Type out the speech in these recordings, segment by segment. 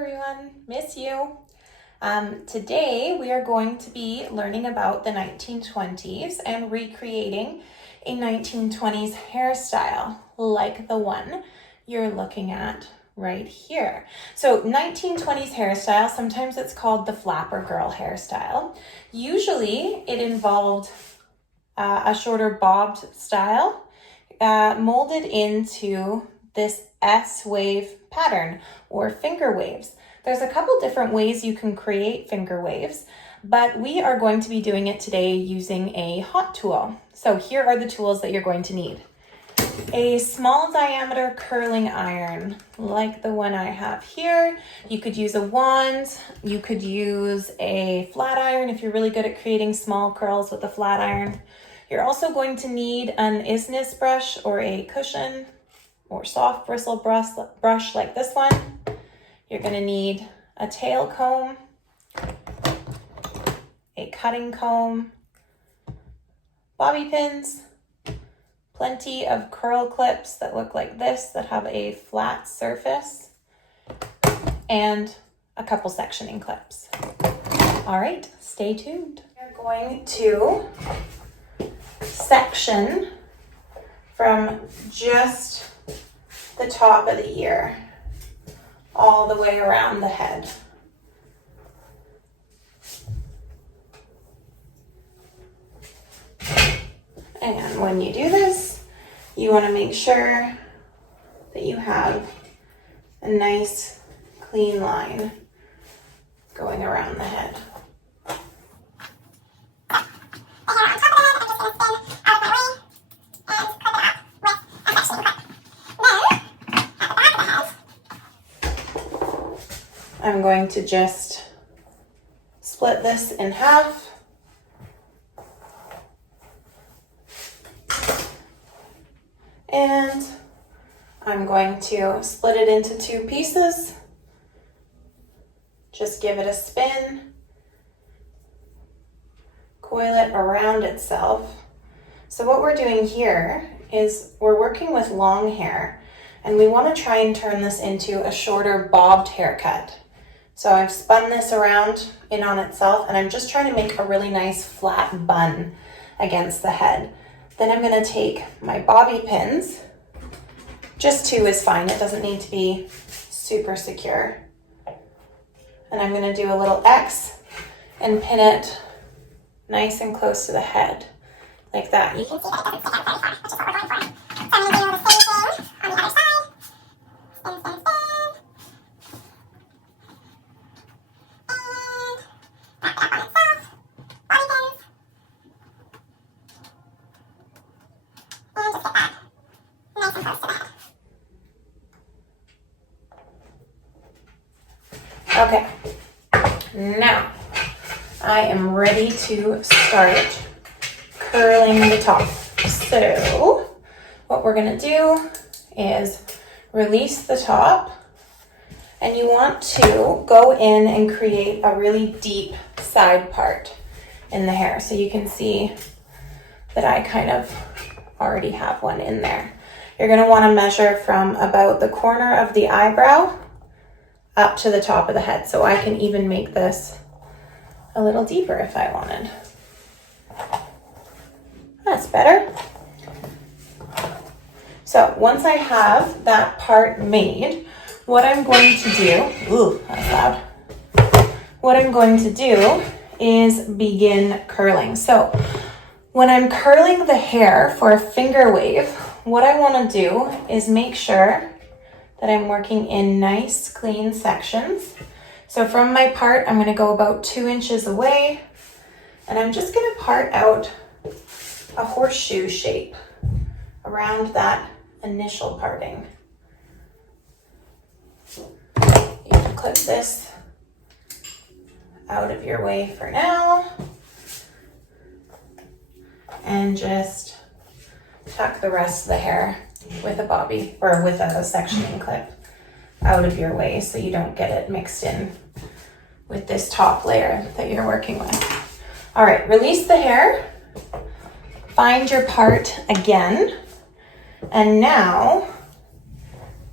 everyone, miss you. Today we are going to be learning about the 1920s and recreating a 1920s hairstyle like the one you're looking at right here. So 1920s hairstyle, sometimes it's called the flapper girl hairstyle. Usually it involved a shorter bobbed style molded into this S-wave pattern or finger waves. There's a couple different ways you can create finger waves, but we are going to be doing it today using a hot tool. So here are the tools that you're going to need. A small diameter curling iron like the one I have here. You could use a wand, you could use a flat iron if you're really good at creating small curls with a flat iron. You're also going to need an isness brush or a cushion or soft bristle brush like this one. You're going to need a tail comb, a cutting comb, bobby pins, plenty of curl clips that look like this that have a flat surface, and a couple sectioning clips. All right, stay tuned. We're going to section from just the top of the ear all the way around the head. And when you do this, you want to make sure that you have a nice clean line going around the head. I'm going to just split this in half. And I'm going to split it into two pieces. Just give it a spin. Coil it around itself. So what we're doing here is we're working with long hair, and we want to try and turn this into a shorter bobbed haircut. So I've spun this around in on itself, and I'm just trying to make a really nice flat bun against the head. Then I'm going to take my bobby pins. Just two is fine. It doesn't need to be super secure. And I'm going to do a little X and pin it nice and close to the head, like that. You can see that it doesn't stick out very far, which is what we're going for. So I'm going to do the same thing on the other side. Spin, spin, spin. Okay, now I am ready to start curling the top. So what we're going to do is release the top, and you want to go in and create a really deep side part in the hair. So you can see that I kind of already have one in there. You're going to want to measure from about the corner of the eyebrow up to the top of the head. So I can even make this a little deeper if I wanted. That's better. So once I have that part made, what I'm going to do, ooh, that's loud. What I'm going to do is begin curling. So when I'm curling the hair for a finger wave, what I want to do is make sure that I'm working in nice, clean sections. So from my part, I'm going to go about 2 inches away, and I'm just going to part out a horseshoe shape around that initial parting. You can clip this out of your way for now, and just tuck the rest of the hair with a bobby or with a sectioning clip out of your way so you don't get it mixed in with this top layer that you're working with. All right, release the hair, find your part again, and now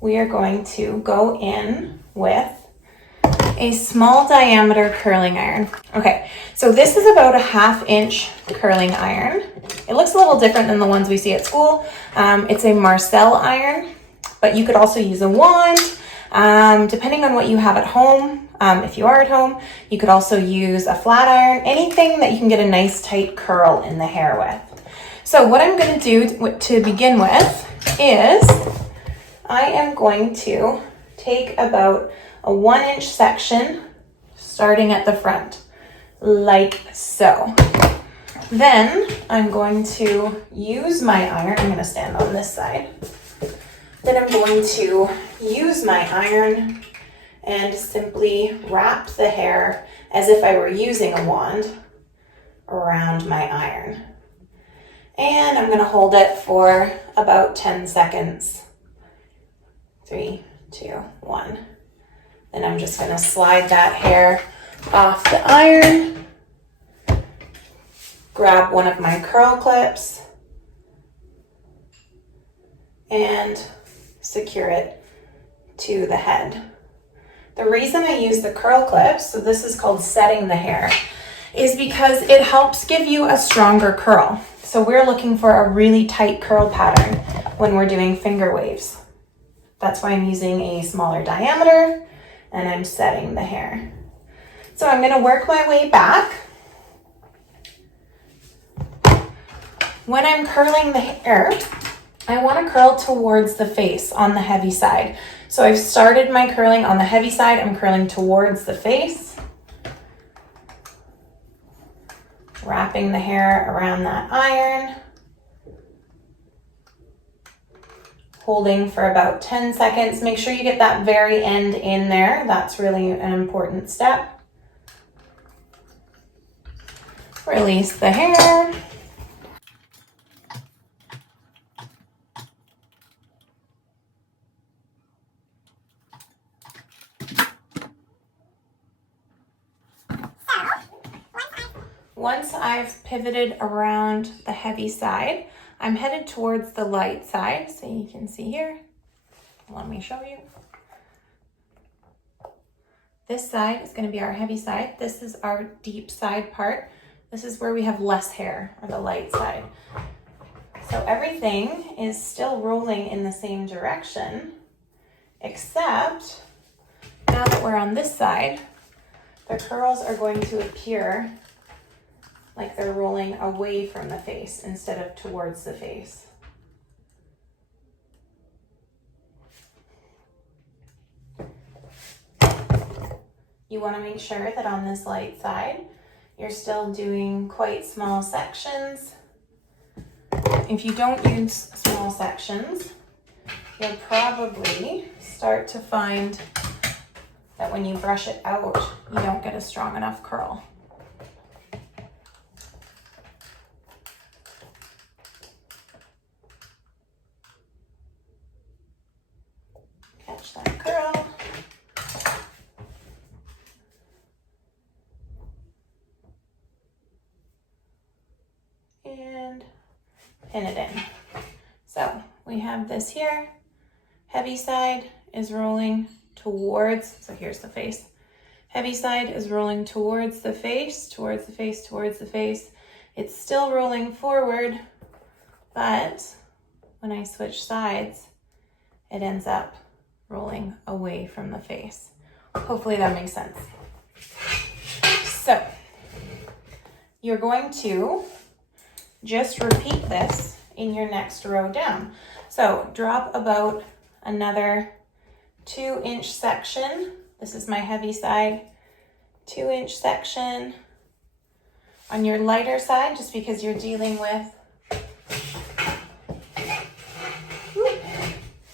we are going to go in with a small diameter curling iron. Okay, so this is about a 1/2 inch curling iron. It looks a little different than the ones we see at school. It's a Marcel iron, but you could also use a wand, depending on what you have at home. If you are at home, you could also use a flat iron, anything that you can get a nice tight curl in the hair with. So what I'm going to do to begin with is I am going to take about a 1-inch section starting at the front, like so. Then I'm going to use my iron. I'm going to stand on this side. Then I'm going to use my iron and simply wrap the hair as if I were using a wand around my iron. And I'm going to hold it for about 10 seconds. 3, 2, 1. Then I'm just going to slide that hair off the iron, grab one of my curl clips, and secure it to the head. The reason I use the curl clips, so this is called setting the hair, is because it helps give you a stronger curl. So we're looking for a really tight curl pattern when we're doing finger waves. That's why I'm using a smaller diameter and I'm setting the hair. So I'm going to work my way back. When I'm curling the hair, I want to curl towards the face on the heavy side. So I've started my curling on the heavy side. I'm curling towards the face, wrapping the hair around that iron, holding for about 10 seconds. Make sure you get that very end in there. That's really an important step. Release the hair. Once I've pivoted around the heavy side, I'm headed towards the light side. So you can see here. Let me show you. This side is going to be our heavy side. This is our deep side part. This is where we have less hair, or the light side. So everything is still rolling in the same direction, except now that we're on this side, the curls are going to appear like they're rolling away from the face instead of towards the face. You want to make sure that on this light side, you're still doing quite small sections. If you don't use small sections, you'll probably start to find that when you brush it out, you don't get a strong enough curl. Catch that curl. And pin it in. So we have this here. Heavy side is rolling towards, so here's the face. Heavy side is rolling towards the face, towards the face, towards the face. It's still rolling forward, but when I switch sides, it ends up rolling away from the face. Hopefully that makes sense. So you're going to just repeat this in your next row down. So drop about another 2-inch section. This is my heavy side, 2-inch section. On your lighter side, just because you're dealing with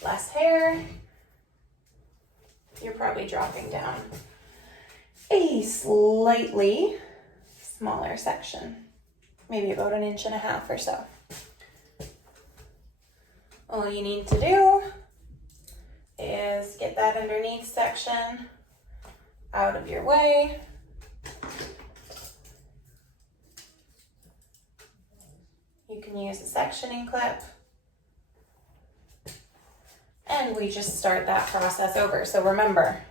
less hair, you're probably dropping down a slightly smaller section, maybe about 1.5 inches or so. All you need to do is get that underneath section out of your way. You can use a sectioning clip. And we just start that process over. So remember,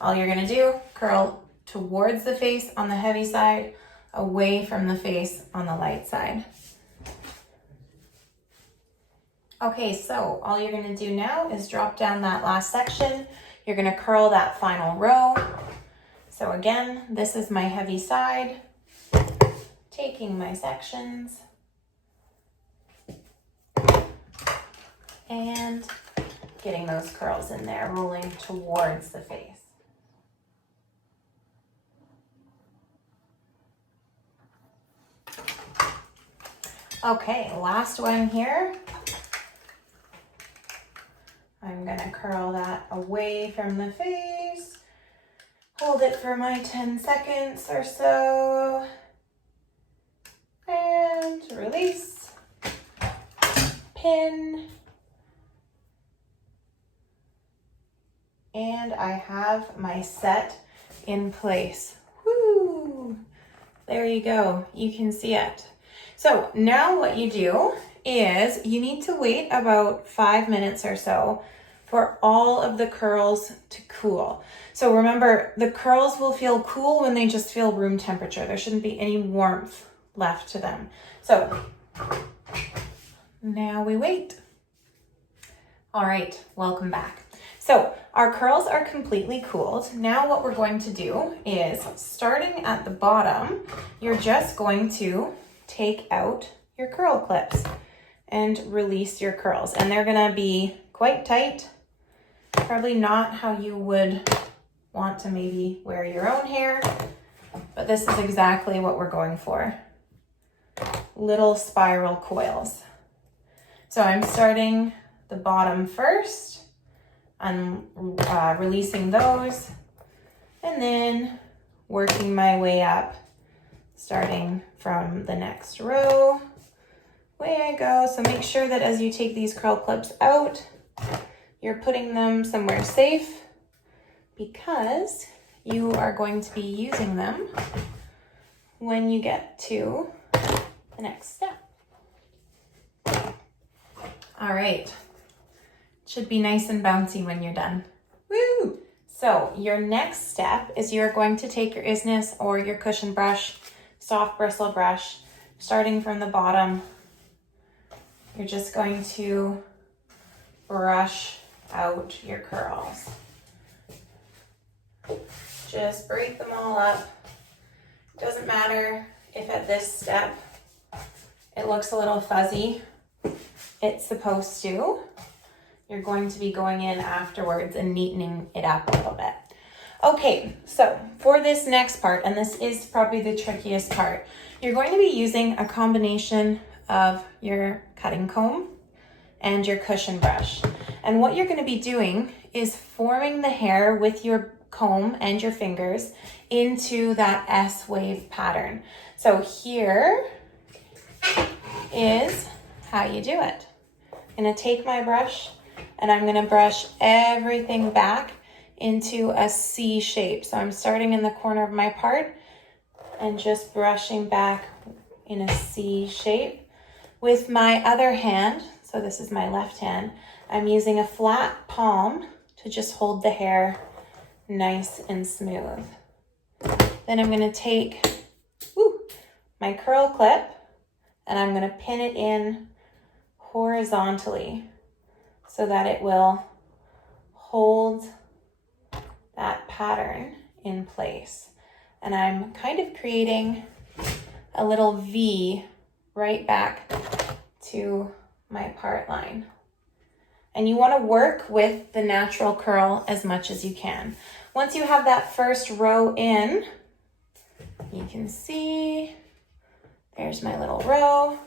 All you're gonna do, curl towards the face on the heavy side, away from the face on the light side. Okay, so all you're gonna do now is drop down that last section. You're gonna curl that final row. So again, this is my heavy side, taking my sections and getting those curls in there, rolling towards the face. Okay, last one here. I'm gonna curl that away from the face. Hold it for my 10 seconds or so. And release. Pin. And I have my set in place. Woo! There you go. You can see it. So now what you do is you need to wait about 5 minutes or so for all of the curls to cool. So remember, the curls will feel cool when they just feel room temperature. There shouldn't be any warmth left to them. So now we wait. All right, welcome back. So our curls are completely cooled. Now what we're going to do is, starting at the bottom, you're just going to take out your curl clips and release your curls. And they're gonna be quite tight, probably not how you would want to maybe wear your own hair, but this is exactly what we're going for. Little spiral coils. So I'm starting the bottom first. I'm releasing those and then working my way up, starting from the next row. Way I go. So make sure that as you take these curl clips out, you're putting them somewhere safe because you are going to be using them when you get to the next step. All right. Should be nice and bouncy when you're done. Woo! So your next step is you're going to take your isness or your cushion brush, soft bristle brush, starting from the bottom. You're just going to brush out your curls. Just break them all up. Doesn't matter if at this step it looks a little fuzzy. It's supposed to. You're going to be going in afterwards and neatening it up a little bit. Okay, so for this next part, and this is probably the trickiest part, you're going to be using a combination of your cutting comb and your cushion brush. And what you're going to be doing is forming the hair with your comb and your fingers into that S-wave pattern. So here is how you do it. I'm going to take my brush and I'm going to brush everything back into a C shape. So I'm starting in the corner of my part and just brushing back in a C shape. With my other hand, so this is my left hand, I'm using a flat palm to just hold the hair nice and smooth. Then I'm going to take my curl clip and I'm going to pin it in horizontally so that it will hold that pattern in place. And I'm kind of creating a little V right back to my part line. And you want to work with the natural curl as much as you can. Once you have that first row in, you can see there's my little row.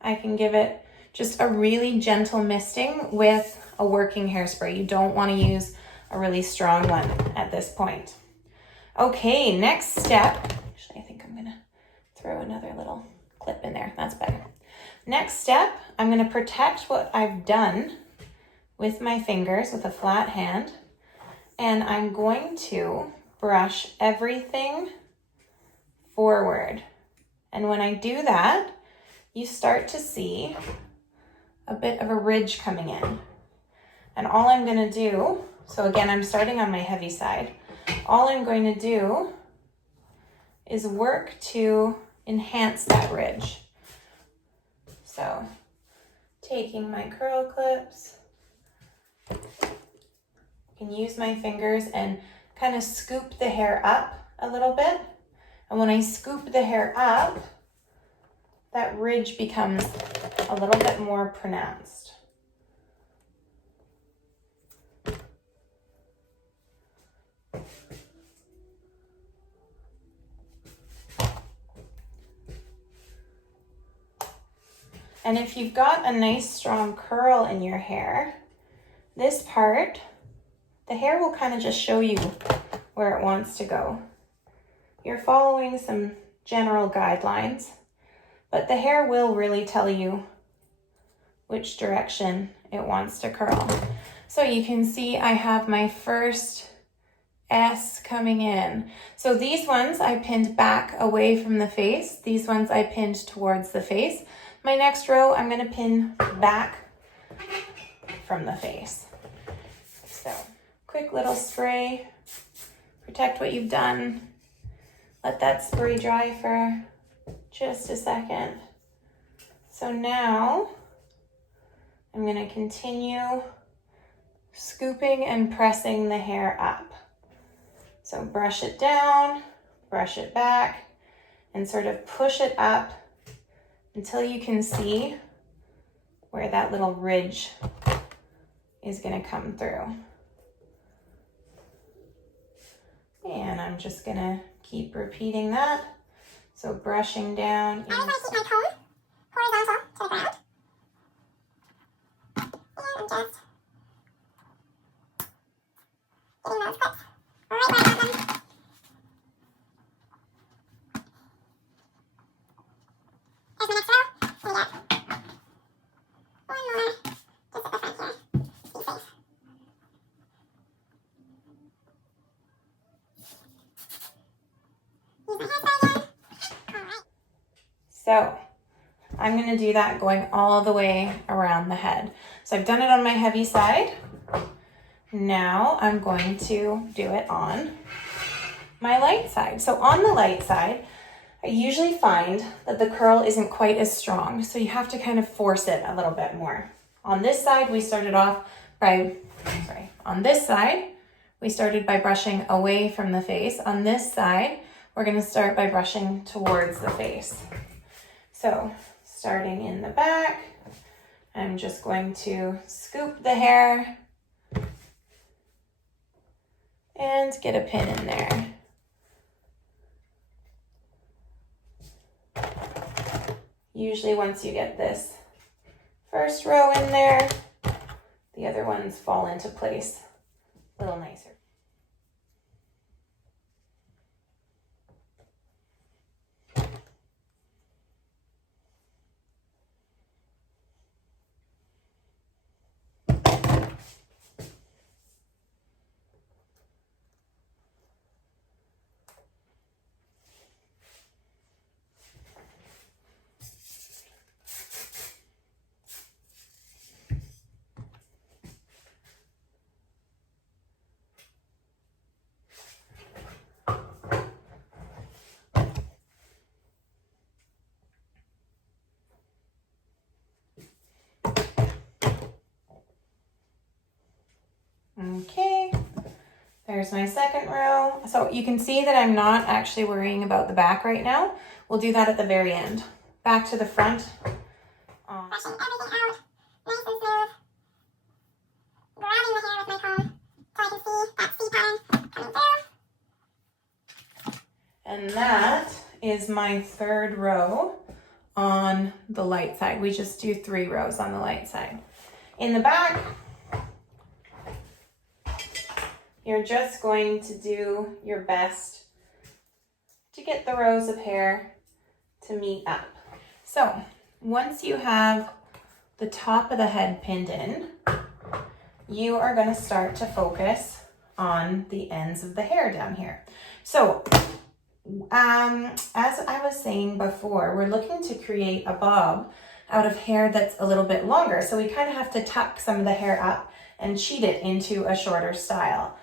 I can give it just a really gentle misting with a working hairspray. You don't want to use a really strong one at this point. Okay, next step. Actually, I think I'm going to throw another little clip in there. That's better. Next step, I'm going to protect what I've done with my fingers with a flat hand. And I'm going to brush everything forward. And when I do that, you start to see a bit of a ridge coming in. And all I'm gonna do, so again, I'm starting on my heavy side. All I'm going to do is work to enhance that ridge. So taking my curl clips, I can use my fingers and kind of scoop the hair up a little bit. And when I scoop the hair up, that ridge becomes a little bit more pronounced. And if you've got a nice strong curl in your hair, this part, the hair will kind of just show you where it wants to go. You're following some general guidelines, but the hair will really tell you which direction it wants to curl. So you can see I have my first S coming in. So these ones I pinned back away from the face. These ones I pinned towards the face. My next row, I'm gonna pin back from the face. So, quick little spray. Protect what you've done. Let that spray dry for just a second. So now, I'm gonna continue scooping and pressing the hair up. So brush it down, brush it back, and sort of push it up until you can see where that little ridge is gonna come through. And I'm just gonna keep repeating that. So brushing down. I always keep my comb horizontal to the ground. And I'm just getting those clips right where I want them. There's my next row. We got one more just at the front here. Be safe. Use my hairstyle again. Alright. So I'm gonna do that going all the way around the head. So I've done it on my heavy side. Now I'm going to do it on my light side. So on the light side, I usually find that the curl isn't quite as strong, so you have to kind of force it a little bit more. On this side, we started by brushing away from the face. On this side, we're gonna start by brushing towards the face. So starting in the back, I'm just going to scoop the hair and get a pin in there. Usually once you get this first row in there, the other ones fall into place a little nicer. Okay, there's my second row. So you can see that I'm not actually worrying about the back right now. We'll do that at the very end. Back to the front. Brushing everything out, nice and smooth. Grabbing the hair with my comb so I can see that C pattern coming through. And that is my third row on the light side. We just do 3 rows on the light side. In the back, you're just going to do your best to get the rows of hair to meet up. So once you have the top of the head pinned in, you are going to start to focus on the ends of the hair down here. So As I was saying before, we're looking to create a bob out of hair that's a little bit longer. So we kind of have to tuck some of the hair up and cheat it into a shorter style.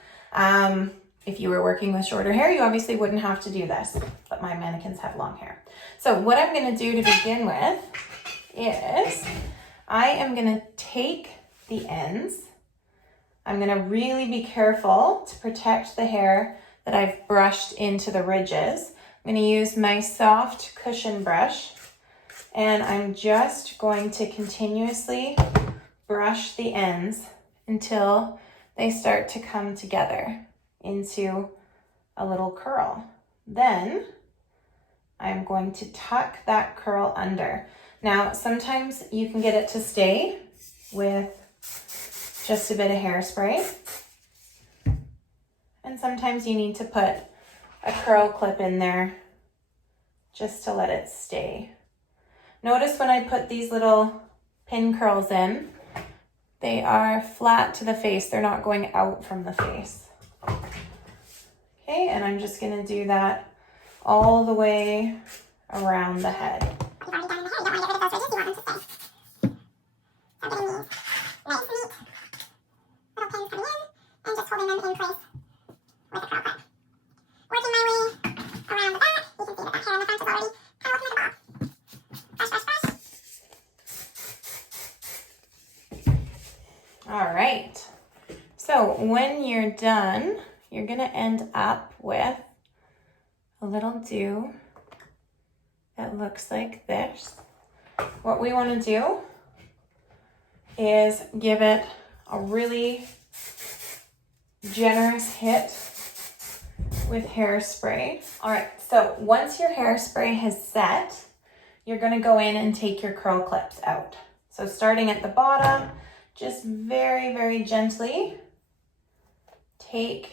If you were working with shorter hair, you obviously wouldn't have to do this, but my mannequins have long hair. So what I'm gonna do to begin with is I am gonna take the ends. I'm gonna really be careful to protect the hair that I've brushed into the ridges. I'm gonna use my soft cushion brush, and I'm just going to continuously brush the ends until they start to come together into a little curl. Then I'm going to tuck that curl under. Now, sometimes you can get it to stay with just a bit of hairspray. And sometimes you need to put a curl clip in there just to let it stay. Notice when I put these little pin curls in, they are flat to the face. They're not going out from the face. Okay, and I'm just gonna do that all the way around the head. You've already done in the hair. You don't want to get rid of those ridges. You want them to stay. So I'm getting these nice, neat little pins coming in and just holding them in place with a curl clip. Working my way around the back. You can see that hair in the front is already kind of looking like a bob. Brush, brush, brush. All right. So when you're done, you're gonna end up with a little do that looks like this. What we want to do is give it a really generous hit with hairspray. All right, so once your hairspray has set, you're going to go in and take your curl clips out. So starting at the bottom, just very, very gently take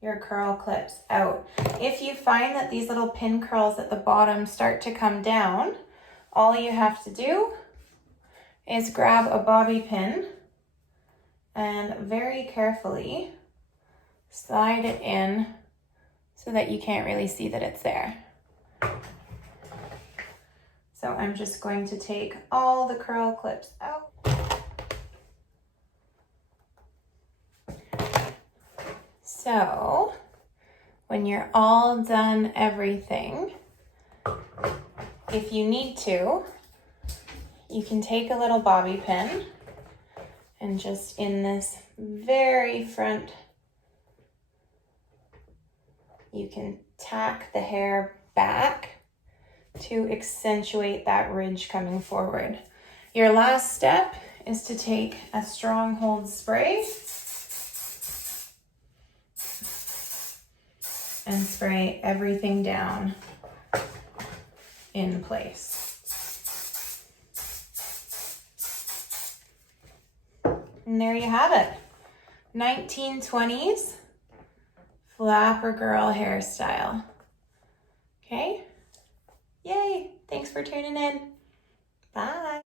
your curl clips out. If you find that these little pin curls at the bottom start to come down, all you have to do is grab a bobby pin and very carefully slide it in so that you can't really see that it's there. So I'm just going to take all the curl clips out. So when you're all done everything, if you need to, you can take a little bobby pin and just in this very front, you can tack the hair back to accentuate that ridge coming forward. Your last step is to take a stronghold spray and spray everything down in place. And there you have it. 1920s flapper girl hairstyle. Okay? Yay! Thanks for tuning in. Bye.